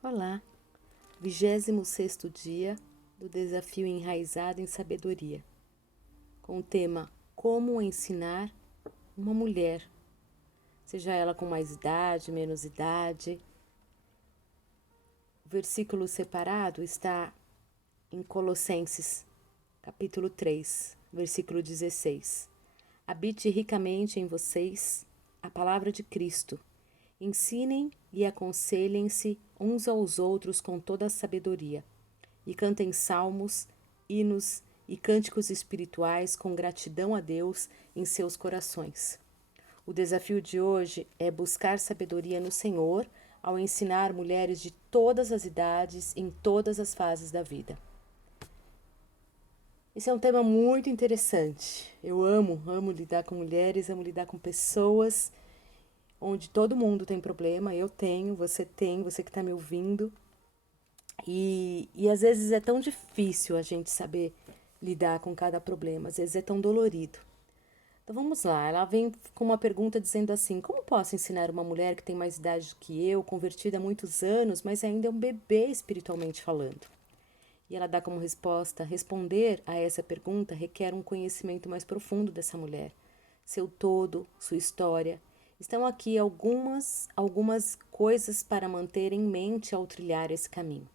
Olá, 26º dia do desafio Enraizado em Sabedoria, com o tema Como ensinar uma mulher, seja ela com mais idade, menos idade. O versículo separado está em Colossenses, capítulo 3, versículo 16. Habite ricamente em vocês a palavra de Cristo. Ensinem e aconselhem-se uns aos outros com toda a sabedoria, e cantem salmos, hinos e cânticos espirituais com gratidão a Deus em seus corações. O desafio de hoje é buscar sabedoria no Senhor ao ensinar mulheres de todas as idades em todas as fases da vida. Esse é um tema muito interessante. Eu amo lidar com mulheres, amo lidar com pessoas onde todo mundo tem problema, eu tenho, você que está me ouvindo. E às vezes é tão difícil a gente saber lidar com cada problema, às vezes é tão dolorido. Então vamos lá, ela vem com uma pergunta dizendo assim: como posso ensinar uma mulher que tem mais idade que eu, convertida há muitos anos, mas ainda é um bebê espiritualmente falando? E ela dá como resposta: responder a essa pergunta requer um conhecimento mais profundo dessa mulher, seu todo, sua história. Estão aqui algumas coisas para manter em mente ao trilhar esse caminho.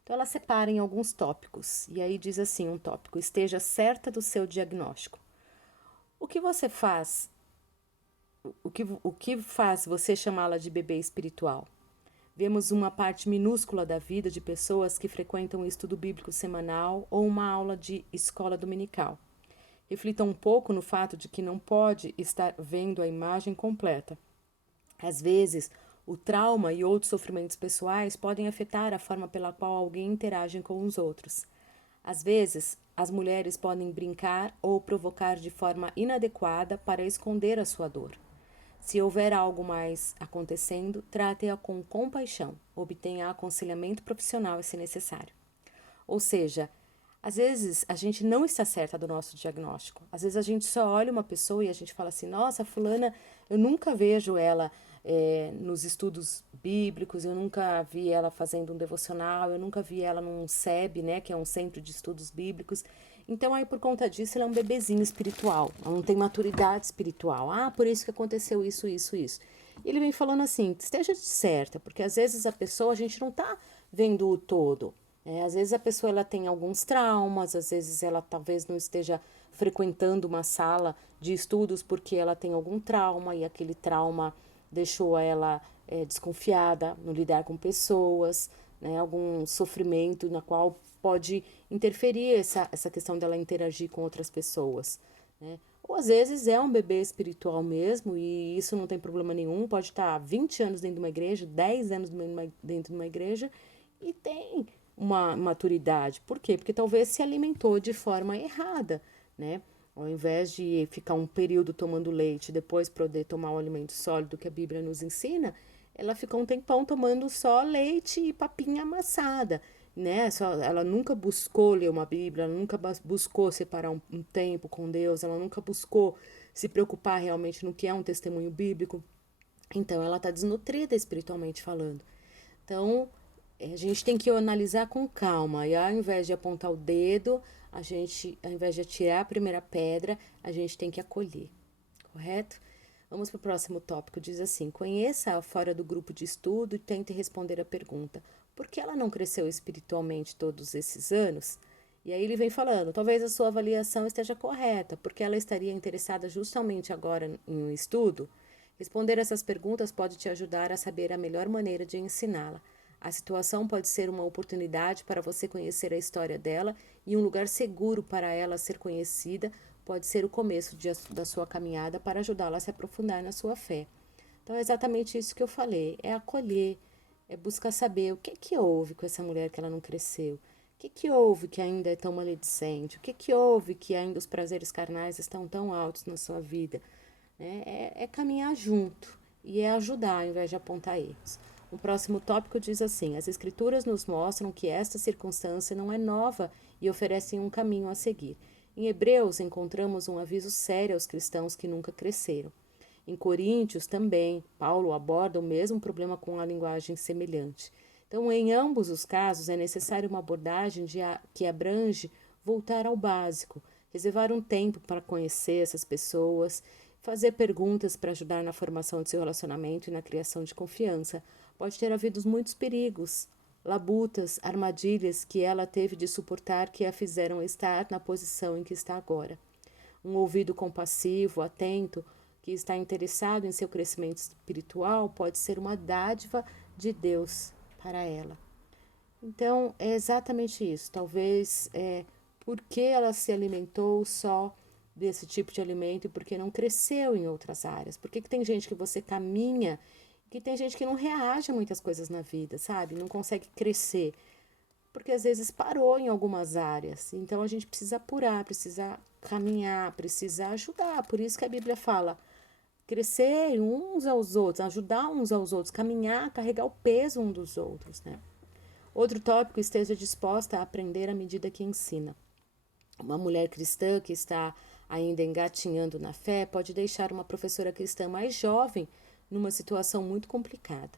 Então ela separa em alguns tópicos, e aí diz assim um tópico: esteja certa do seu diagnóstico. O que você faz? O que faz você chamá-la de bebê espiritual? Vemos uma parte minúscula da vida de pessoas que frequentam um estudo bíblico semanal ou uma aula de escola dominical. Reflita um pouco no fato de que não pode estar vendo a imagem completa. Às vezes, o trauma e outros sofrimentos pessoais podem afetar a forma pela qual alguém interage com os outros. Às vezes, as mulheres podem brincar ou provocar de forma inadequada para esconder a sua dor. Se houver algo mais acontecendo, trate-a com compaixão, obtenha aconselhamento profissional se necessário. Ou seja, às vezes a gente não está certa do nosso diagnóstico. Às vezes a gente só olha uma pessoa e a gente fala assim: nossa, fulana, eu nunca vejo ela nos estudos bíblicos, eu nunca vi ela fazendo um devocional, eu nunca vi ela num SEB, né, que é um centro de estudos bíblicos. Então aí por conta disso ela é um bebezinho espiritual, ela não tem maturidade espiritual. Ah, por isso que aconteceu isso, isso, isso. E ele vem falando assim: esteja certa, porque às vezes a pessoa, a gente não está vendo o todo. Às vezes a pessoa ela tem alguns traumas, às vezes ela talvez não esteja frequentando uma sala de estudos porque ela tem algum trauma e aquele trauma deixou ela desconfiada no lidar com pessoas, né, algum sofrimento na qual pode interferir essa questão dela interagir com outras pessoas. Né? Ou às vezes é um bebê espiritual mesmo e isso não tem problema nenhum, pode estar 20 anos dentro de uma igreja, 10 anos dentro de uma igreja e tem uma maturidade. Por quê? Porque talvez se alimentou de forma errada, né? Ao invés de ficar um período tomando leite e depois poder tomar o alimento sólido que a Bíblia nos ensina, ela ficou um tempão tomando só leite e papinha amassada, né? Ela nunca buscou ler uma Bíblia, ela nunca buscou separar um tempo com Deus, ela nunca buscou se preocupar realmente no que é um testemunho bíblico. Então, ela está desnutrida espiritualmente falando. Então, a gente tem que analisar com calma. E ao invés de apontar o dedo, ao invés de atirar a primeira pedra, a gente tem que acolher. Correto? Vamos para o próximo tópico. Diz assim: conheça-a fora do grupo de estudo e tente responder a pergunta: por que ela não cresceu espiritualmente todos esses anos? E aí ele vem falando: talvez a sua avaliação esteja correta, porque ela estaria interessada justamente agora em um estudo? Responder essas perguntas pode te ajudar a saber a melhor maneira de ensiná-la. A situação pode ser uma oportunidade para você conhecer a história dela e um lugar seguro para ela ser conhecida pode ser o começo da sua caminhada para ajudá-la a se aprofundar na sua fé. Então é exatamente isso que eu falei, é acolher, é buscar saber o que houve com essa mulher que ela não cresceu, que houve que ainda é tão maledicente, que houve que ainda os prazeres carnais estão tão altos na sua vida. Né? É caminhar junto e é ajudar ao invés de apontar erros. O próximo tópico diz assim: as escrituras nos mostram que esta circunstância não é nova e oferecem um caminho a seguir. Em Hebreus encontramos um aviso sério aos cristãos que nunca cresceram. Em Coríntios também, Paulo aborda o mesmo problema com a linguagem semelhante. Então, em ambos os casos, é necessário uma abordagem que abrange voltar ao básico, reservar um tempo para conhecer essas pessoas, fazer perguntas para ajudar na formação de seu relacionamento e na criação de confiança. Pode ter havido muitos perigos, labutas, armadilhas que ela teve de suportar que a fizeram estar na posição em que está agora. Um ouvido compassivo, atento, que está interessado em seu crescimento espiritual pode ser uma dádiva de Deus para ela. Então, é exatamente isso. Talvez porque ela se alimentou só desse tipo de alimento e porque não cresceu em outras áreas. Por que tem gente que você caminha que tem gente que não reage a muitas coisas na vida, sabe? Não consegue crescer. Porque às vezes parou em algumas áreas. Então a gente precisa apurar, precisa caminhar, precisa ajudar. Por isso que a Bíblia fala crescer uns aos outros, ajudar uns aos outros, caminhar, carregar o peso uns dos outros, né? Outro tópico, esteja disposta a aprender à medida que ensina. Uma mulher cristã que está ainda engatinhando na fé pode deixar uma professora cristã mais jovem numa situação muito complicada.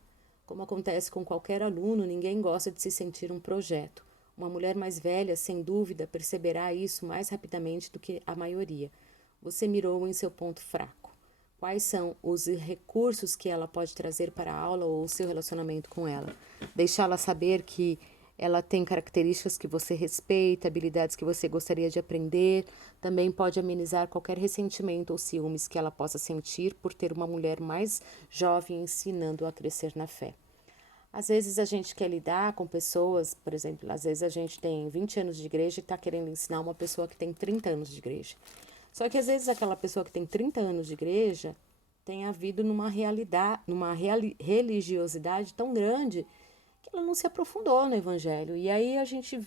Como acontece com qualquer aluno, ninguém gosta de se sentir um projeto. Uma mulher mais velha, sem dúvida, perceberá isso mais rapidamente do que a maioria. Você mirou em seu ponto fraco. Quais são os recursos que ela pode trazer para a aula ou o seu relacionamento com ela? Deixá-la saber que ela tem características que você respeita, habilidades que você gostaria de aprender. Também pode amenizar qualquer ressentimento ou ciúmes que ela possa sentir por ter uma mulher mais jovem ensinando a crescer na fé. Às vezes a gente quer lidar com pessoas, por exemplo, às vezes a gente tem 20 anos de igreja e está querendo ensinar uma pessoa que tem 30 anos de igreja. Só que às vezes aquela pessoa que tem 30 anos de igreja tem havido numa religiosidade tão grande que ela não se aprofundou no evangelho. E aí a gente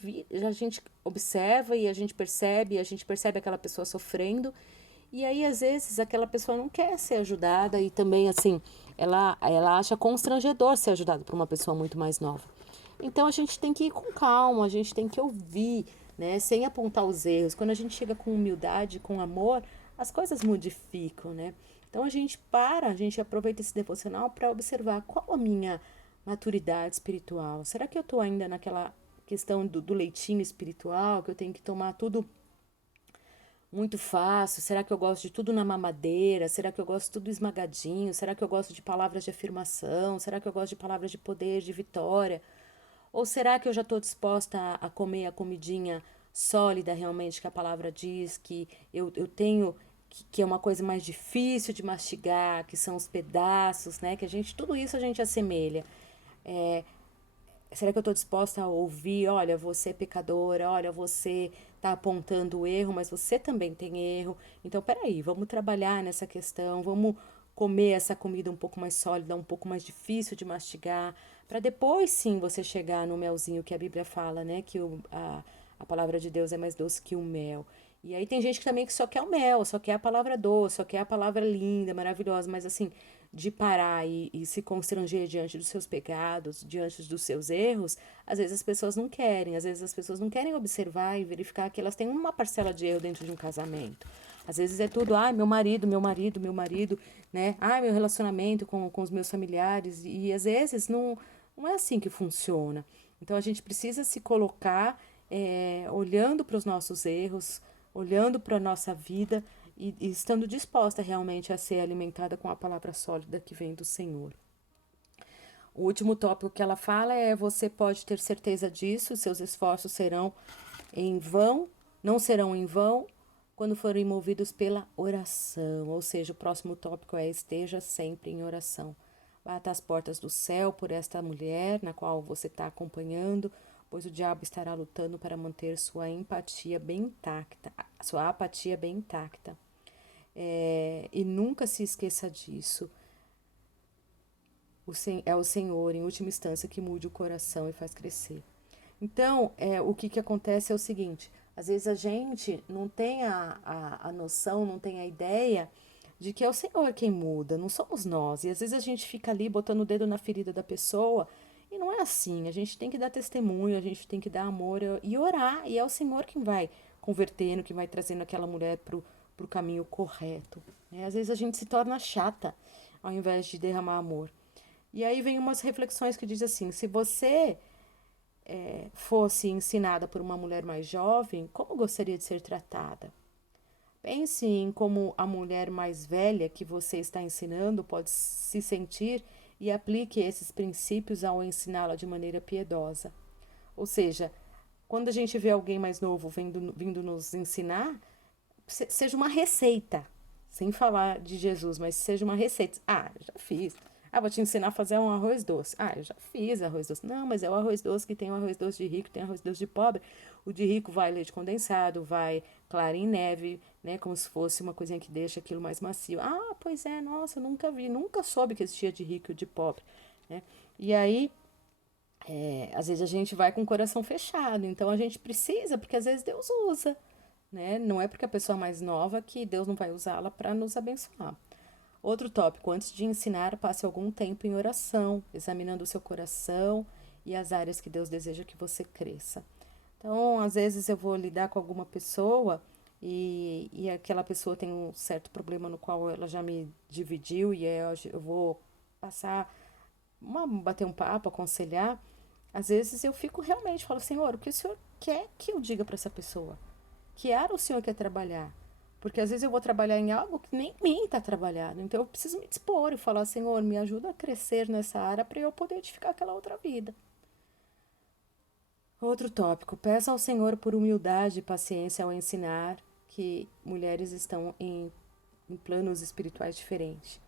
observa e a gente percebe aquela pessoa sofrendo. E aí, às vezes, aquela pessoa não quer ser ajudada e também, assim, ela acha constrangedor ser ajudada por uma pessoa muito mais nova. Então, a gente tem que ir com calma, a gente tem que ouvir, né, sem apontar os erros. Quando a gente chega com humildade, com amor, as coisas modificam, né? Então, a gente aproveita esse devocional para observar qual a minha maturidade espiritual. Será que eu estou ainda naquela questão do leitinho espiritual, que eu tenho que tomar tudo muito fácil? Será que eu gosto de tudo na mamadeira? Será que eu gosto de tudo esmagadinho? Será que eu gosto de palavras de afirmação? Será que eu gosto de palavras de poder, de vitória? Ou será que eu já estou disposta a comer a comidinha sólida realmente que a palavra diz, que eu tenho, que é uma coisa mais difícil de mastigar, que são os pedaços, né? Que tudo isso a gente assemelha. É, Será que eu estou disposta a ouvir? Olha, você é pecadora, olha, você está apontando o erro, mas você também tem erro. Então, peraí, vamos trabalhar nessa questão, vamos comer essa comida um pouco mais sólida, um pouco mais difícil de mastigar, para depois sim você chegar no melzinho que a Bíblia fala, né? Que a palavra de Deus é mais doce que o mel. E aí tem gente que também que só quer o mel, só quer a palavra doce, só quer a palavra linda, maravilhosa, mas assim, de parar e se constranger diante dos seus pecados, diante dos seus erros, às vezes as pessoas não querem, às vezes as pessoas não querem observar e verificar que elas têm uma parcela de erro dentro de um casamento. Às vezes é tudo, ai, meu marido, né? Ai, meu relacionamento com os meus familiares. E às vezes não é assim que funciona. Então a gente precisa se colocar olhando para os nossos erros, olhando para a nossa vida e estando disposta realmente a ser alimentada com a palavra sólida que vem do Senhor. O último tópico que ela fala é: você pode ter certeza disso, seus esforços serão em vão, não serão em vão quando forem movidos pela oração. Ou seja, o próximo tópico é: esteja sempre em oração. Bata as portas do céu por esta mulher na qual você está acompanhando, pois o diabo estará lutando para manter sua empatia bem intacta, sua apatia bem intacta. E nunca se esqueça disso. É o Senhor, em última instância, que mude o coração e faz crescer. Então, o que acontece é o seguinte: às vezes a gente não tem a noção, não tem a ideia de que é o Senhor quem muda, não somos nós. E às vezes a gente fica ali botando o dedo na ferida da pessoa e não é assim. A gente tem que dar testemunho, a gente tem que dar amor e orar. E é o Senhor quem vai convertendo, que vai trazendo aquela mulher pro caminho correto. Às vezes a gente se torna chata ao invés de derramar amor. E aí vem umas reflexões que diz assim, se você fosse ensinada por uma mulher mais jovem, como gostaria de ser tratada? Pense em como a mulher mais velha que você está ensinando pode se sentir e aplique esses princípios ao ensiná-la de maneira piedosa. Ou seja, quando a gente vê alguém mais novo vindo nos ensinar, seja uma receita, sem falar de Jesus, mas seja uma receita. Ah, eu já fiz. Ah, vou te ensinar a fazer um arroz doce. Ah, eu já fiz arroz doce. Não, mas é o arroz doce que tem o arroz doce de rico, tem arroz doce de pobre. O de rico vai leite condensado, vai clara em neve, né? Como se fosse uma coisinha que deixa aquilo mais macio. Ah, pois é, nossa, eu nunca vi, nunca soube que existia de rico e de pobre, né? E aí, às vezes a gente vai com o coração fechado, então a gente precisa, porque às vezes Deus usa, né? Não é porque a pessoa é mais nova que Deus não vai usá-la para nos abençoar. Outro tópico, antes de ensinar, passe algum tempo em oração, examinando o seu coração e as áreas que Deus deseja que você cresça. Então, às vezes eu vou lidar com alguma pessoa e aquela pessoa tem um certo problema no qual ela já me dividiu e eu vou passar, bater um papo, aconselhar. Às vezes eu fico realmente, falo, Senhor, o que o Senhor quer que eu diga para essa pessoa? Que área o Senhor quer trabalhar? Porque às vezes eu vou trabalhar em algo que nem mim está trabalhado. Então eu preciso me dispor e falar, Senhor, me ajuda a crescer nessa área para eu poder edificar aquela outra vida. Outro tópico, peça ao Senhor por humildade e paciência ao ensinar que mulheres estão em planos espirituais diferentes.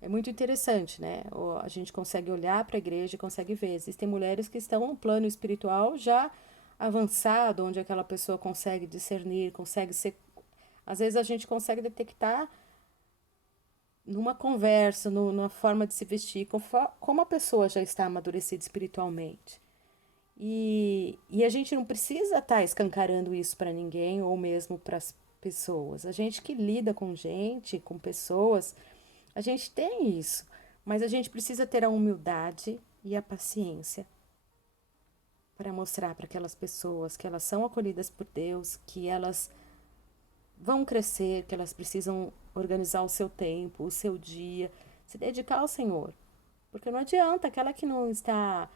É muito interessante, né? A gente consegue olhar para a igreja e consegue ver. Existem mulheres que estão no plano espiritual já avançado, onde aquela pessoa consegue discernir, consegue ser. Às vezes a gente consegue detectar numa conversa, numa forma de se vestir, como a pessoa já está amadurecida espiritualmente. E a gente não precisa estar escancarando isso para ninguém ou mesmo para as pessoas. A gente que lida com gente, com pessoas, a gente tem isso. Mas a gente precisa ter a humildade e a paciência para mostrar para aquelas pessoas que elas são acolhidas por Deus, que elas vão crescer, que elas precisam organizar o seu tempo, o seu dia, se dedicar ao Senhor. Porque não adianta, aquela que não está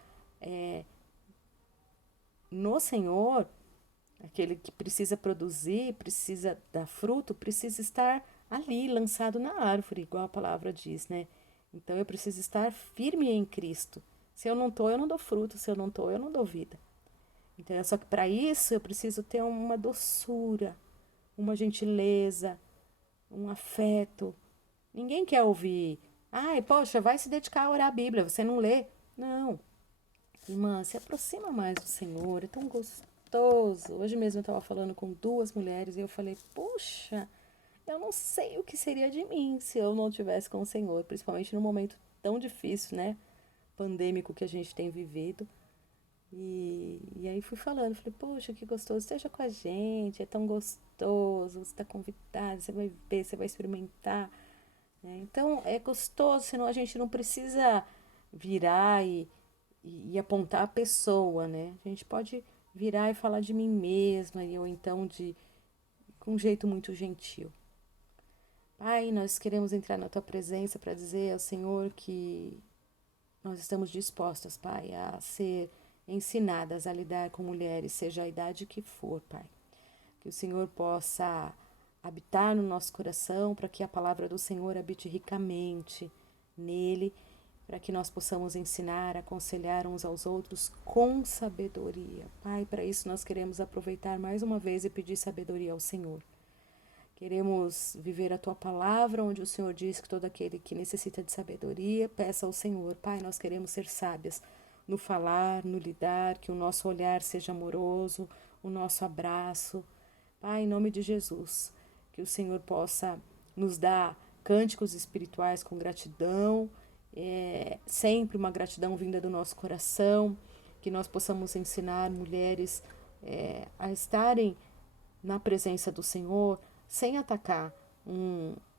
no Senhor, aquele que precisa produzir, precisa dar fruto, precisa estar ali, lançado na árvore, igual a palavra diz, né? Então eu preciso estar firme em Cristo. Se eu não estou, eu não dou fruto. Se eu não estou, eu não dou vida. Então, só que para isso eu preciso ter uma doçura, uma gentileza, um afeto. Ninguém quer ouvir, ai, poxa, vai se dedicar a orar a Bíblia, você não lê. Não. Irmã, se aproxima mais do Senhor, é tão gostoso. Hoje mesmo eu estava falando com duas mulheres e eu falei, puxa, eu não sei o que seria de mim se eu não tivesse com o Senhor, principalmente num momento tão difícil, né? Pandêmico que a gente tem vivido. E aí fui falando, falei, poxa, que gostoso, esteja com a gente, é tão gostoso, você está convidado, você vai ver, você vai experimentar, né? Então é gostoso, senão a gente não precisa virar e apontar a pessoa, né? A gente pode virar e falar de mim mesma, ou então com um jeito muito gentil. Pai, nós queremos entrar na tua presença para dizer ao Senhor que nós estamos dispostas, Pai, a ser ensinadas a lidar com mulheres, seja a idade que for, Pai. Que o Senhor possa habitar no nosso coração, para que a palavra do Senhor habite ricamente nele, para que nós possamos ensinar, aconselhar uns aos outros com sabedoria. Pai, para isso nós queremos aproveitar mais uma vez e pedir sabedoria ao Senhor. Queremos viver a tua palavra, onde o Senhor diz que todo aquele que necessita de sabedoria, peça ao Senhor. Pai, nós queremos ser sábias no falar, no lidar, que o nosso olhar seja amoroso, o nosso abraço. Pai, em nome de Jesus, que o Senhor possa nos dar cânticos espirituais com gratidão, sempre uma gratidão vinda do nosso coração, que nós possamos ensinar mulheres a estarem na presença do Senhor, sem atacar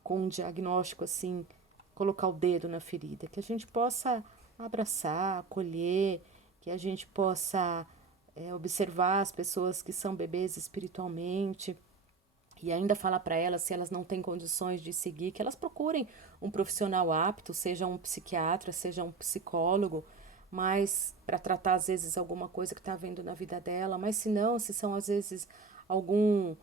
com um diagnóstico assim, colocar o dedo na ferida, que a gente possa abraçar, acolher, que a gente possa observar as pessoas que são bebês espiritualmente E ainda fala para elas, se elas não têm condições de seguir, que elas procurem um profissional apto, seja um psiquiatra, seja um psicólogo, mas para tratar às vezes alguma coisa que está havendo na vida dela, mas se não, se são às vezes algum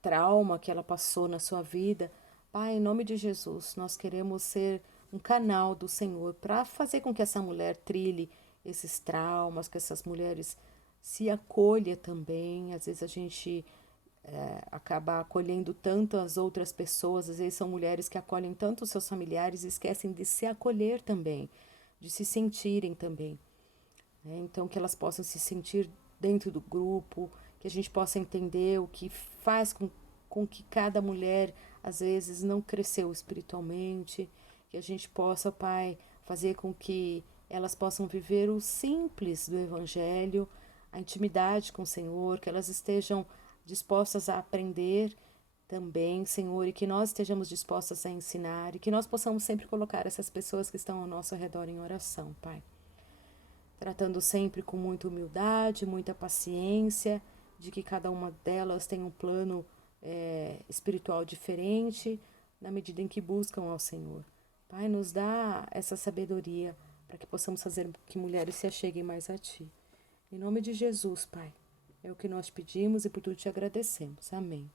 trauma que ela passou na sua vida, Pai, em nome de Jesus, nós queremos ser um canal do Senhor para fazer com que essa mulher trilhe esses traumas, que essas mulheres se acolha também. Às vezes a gente acaba acolhendo tanto as outras pessoas, às vezes são mulheres que acolhem tanto os seus familiares e esquecem de se acolher também, de se sentirem também, né? Então que elas possam se sentir dentro do grupo, que a gente possa entender o que faz com que cada mulher às vezes não cresceu espiritualmente, que a gente possa, Pai, fazer com que elas possam viver o simples do Evangelho, a intimidade com o Senhor, que elas estejam dispostas a aprender também, Senhor, e que nós estejamos dispostas a ensinar e que nós possamos sempre colocar essas pessoas que estão ao nosso redor em oração, Pai. Tratando sempre com muita humildade, muita paciência, de que cada uma delas tem um plano espiritual diferente, na medida em que buscam ao Senhor. Pai, nos dá essa sabedoria para que possamos fazer que mulheres se acheguem mais a Ti. Em nome de Jesus, Pai, é o que nós pedimos e por tudo te agradecemos. Amém.